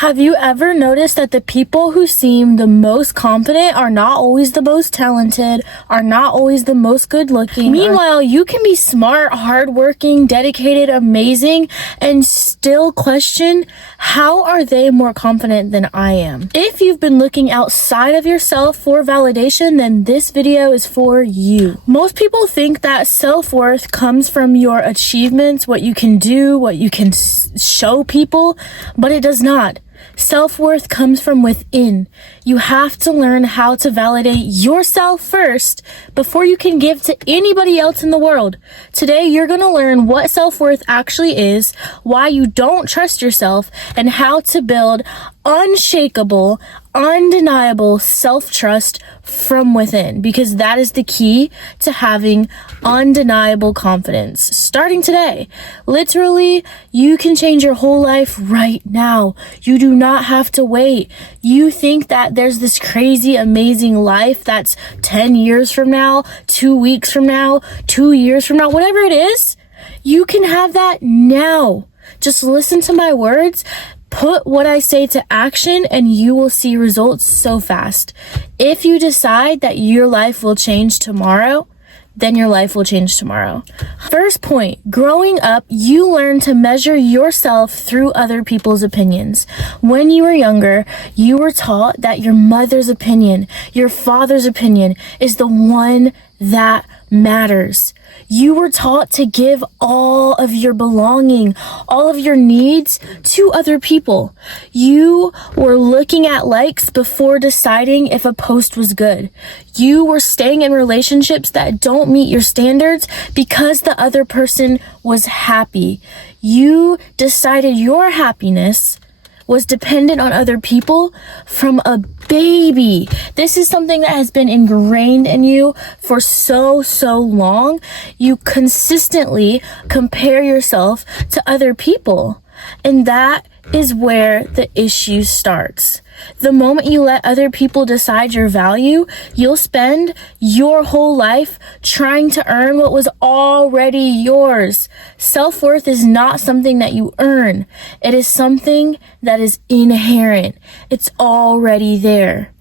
Have you ever noticed that the people who seem the most confident are not always the most talented, are not always the most good looking? Meanwhile, you can be smart, hardworking, dedicated, amazing, and still question, how are they more confident than I am? If you've been looking outside of yourself for validation, then this video is for you. Most people think that self-worth comes from your achievements, what you can do, what you can show people, but it does not. Self-worth comes from within. You have to learn how to validate yourself first before you can give to anybody else in the world. Today, you're going to learn what self-worth actually is, why you don't trust yourself, and how to build unshakable, undeniable self-trust from within, because that is the key to having undeniable confidence. Starting today, literally, you can change your whole life right now. You do not have to wait. You think that there's this crazy, amazing life that's 10 years from now, 2 weeks from now, 2 years from now, whatever it is, you can have that now. Just listen to my words. Put what I say to action and you will see results so fast. If you decide that your life will change tomorrow, then your life will change tomorrow. First point, growing up, you learn to measure yourself through other people's opinions. When you were younger, you were taught that your mother's opinion, your father's opinion is the one that matters. You were taught to give all of your belonging, all of your needs to other people. You were looking at likes before deciding if a post was good. You were staying in relationships that don't meet your standards because the other person was happy. You decided your happiness was dependent on other people from a baby. This is something that has been ingrained in you for so long. You consistently compare yourself to other people, and that is where the issue starts. The moment you let other people decide your value, you'll spend your whole life trying to earn what was already yours. Self-worth is not something that you earn. It is something that is inherent. It's already there.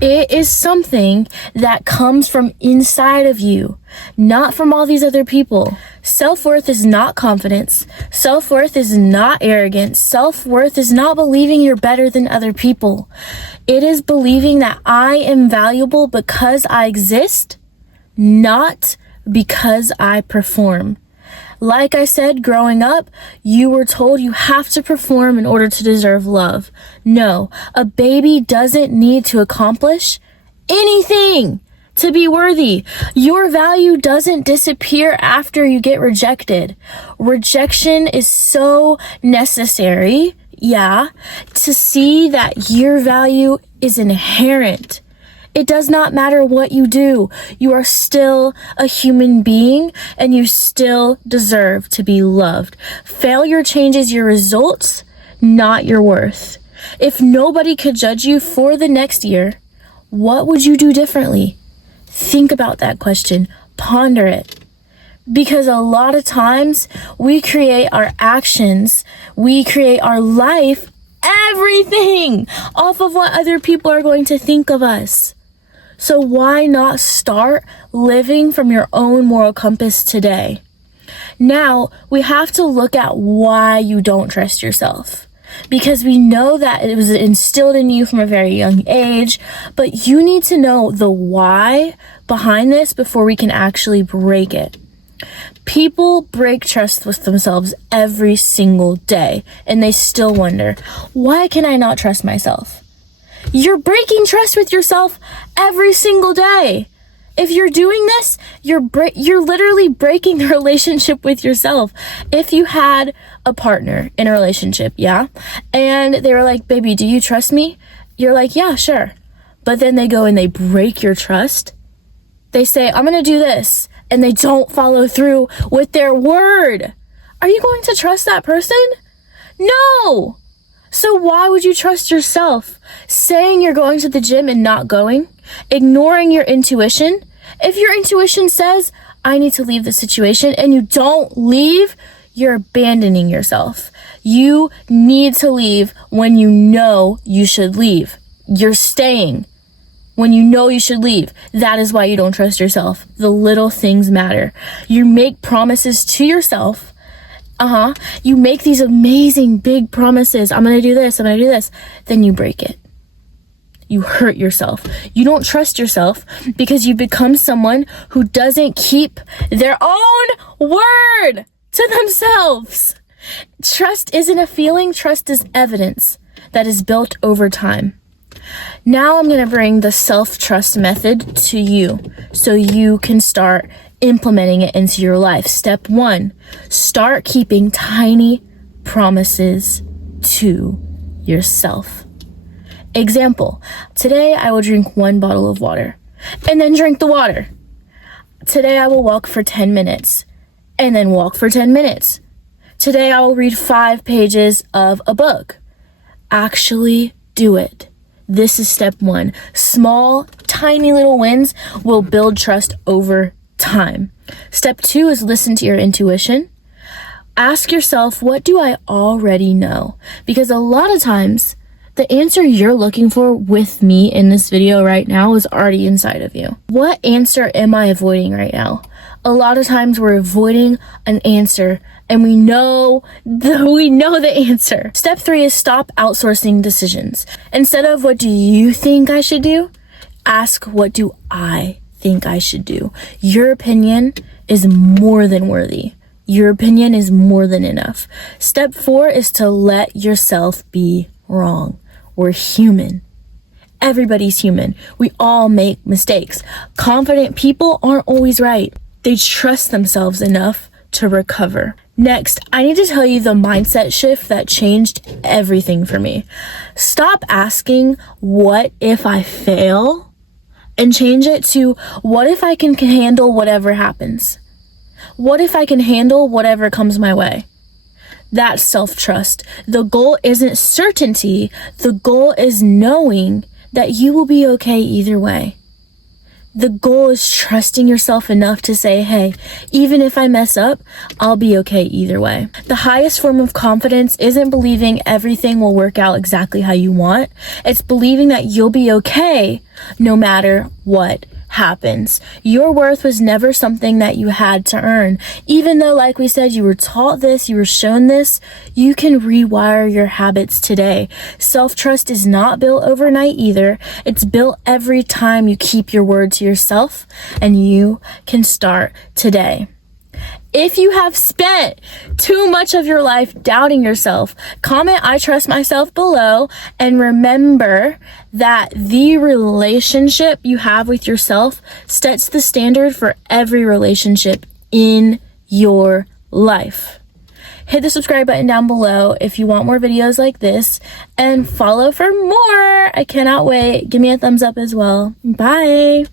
It is something that comes from inside of you, not from all these other people. Self-worth is not confidence. Self-worth is not arrogance. Self-worth is not believing you're better than other people. It is believing that I am valuable because I exist, not because I perform. Like I said, growing up, you were told you have to perform in order to deserve love. No, a baby doesn't need to accomplish anything to be worthy. Your value doesn't disappear after you get rejected. Rejection is so necessary, to see that your value is inherent. It does not matter what you do. You are still a human being and you still deserve to be loved. Failure changes your results, not your worth. If nobody could judge you for the next year, what would you do differently? Think about that question. Ponder it. Because a lot of times we create our actions, we create our life, everything off of what other people are going to think of us. So why not start living from your own moral compass today? Now, we have to look at why you don't trust yourself. Because we know that it was instilled in you from a very young age, but you need to know the why behind this before we can actually break it. People break trust with themselves every single day, and they still wonder, why can I not trust myself? You're breaking trust with yourself every single day. If you're doing this, you're literally breaking the relationship with yourself. If you had a partner in a relationship, and they were like, baby, do you trust me? You're like, yeah, sure. But then they go and they break your trust. They say, I'm going to do this. And they don't follow through with their word. Are you going to trust that person? No. So why would you trust yourself? Saying you're going to the gym and not going? Ignoring your intuition? If your intuition says, I need to leave the situation, and you don't leave, you're abandoning yourself. You need to leave when you know you should leave. You're staying when you know you should leave. That is why you don't trust yourself. The little things matter. You make promises to yourself. You make these amazing big promises. I'm going to do this. I'm going to do this. Then you break it. You hurt yourself. You don't trust yourself because you become someone who doesn't keep their own word to themselves. Trust isn't a feeling. Trust is evidence that is built over time. Now I'm going to bring the self-trust method to you so you can start implementing it into your life. Step 1, start keeping tiny promises to yourself. Example, today I will drink 1 bottle of water and then drink the water. Today I will walk for 10 minutes and then walk for 10 minutes. Today I will read 5 pages of a book. Actually do it. This is step 1. Small, tiny little wins will build trust over time. Step 2 is listen to your intuition. Ask yourself, what do I already know? Because a lot of times, the answer you're looking for with me in this video right now is already inside of you. What answer am I avoiding right now? A lot of times we're avoiding an answer and we know the answer. Step 3 is stop outsourcing decisions. Instead of what do you think I should do? Ask what do I think I should do? Your opinion is more than worthy. Your opinion is more than enough. Step 4 is to let yourself be wrong. We're human. Everybody's human. We all make mistakes. Confident people aren't always right. They trust themselves enough to recover. Next, I need to tell you the mindset shift that changed everything for me. Stop asking, what if I fail? And change it to, what if I can handle whatever happens? What if I can handle whatever comes my way? That's self-trust. The goal isn't certainty. The goal is knowing that you will be okay either way. The goal is trusting yourself enough to say, hey, even if I mess up, I'll be okay either way. The highest form of confidence isn't believing everything will work out exactly how you want. It's believing that you'll be okay no matter what happens. Your worth was never something that you had to earn. Even though, like we said, you were taught this, you were shown this, you can rewire your habits today. Self-trust is not built overnight either. It's built every time you keep your word to yourself, and you can start today. If you have spent too much of your life doubting yourself, comment I trust myself below, and remember that the relationship you have with yourself sets the standard for every relationship in your life. Hit the subscribe button down below if you want more videos like this, and follow for more. I cannot wait. Give me a thumbs up as well. Bye.